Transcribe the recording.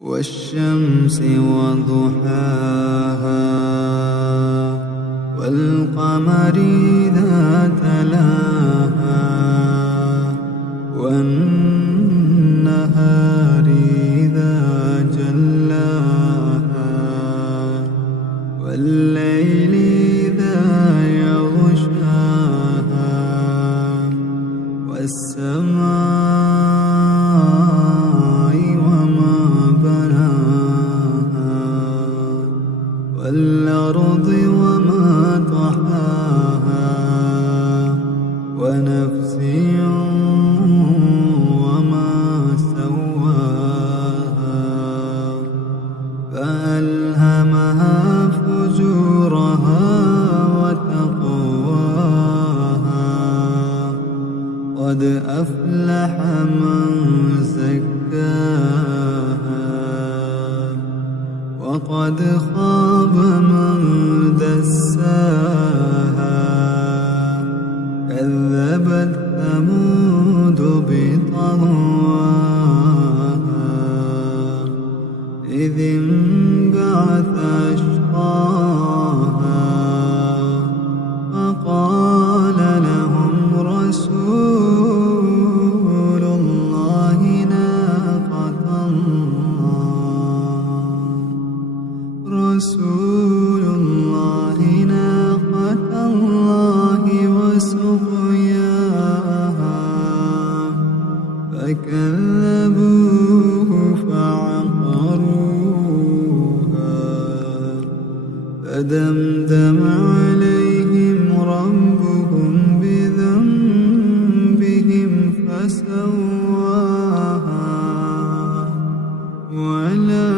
والشمس وضحاها والقمر إذا تلاها والنهار إذا جلاها والليل إذا يغشاها والسماء وما بناها والأرض وما طحاها ونفس وما سواها فألهمها فجورها وتقواها قد أفلح من زكاها وقد خاب من دساها كذبت ثمود بطغواها إذ انبعث أشقاها فقال لهم رسول الله ناقة الله وسقياها فكذبوه فعقروها فدمدم عليهم ربهم بذنبهم فسواها ولا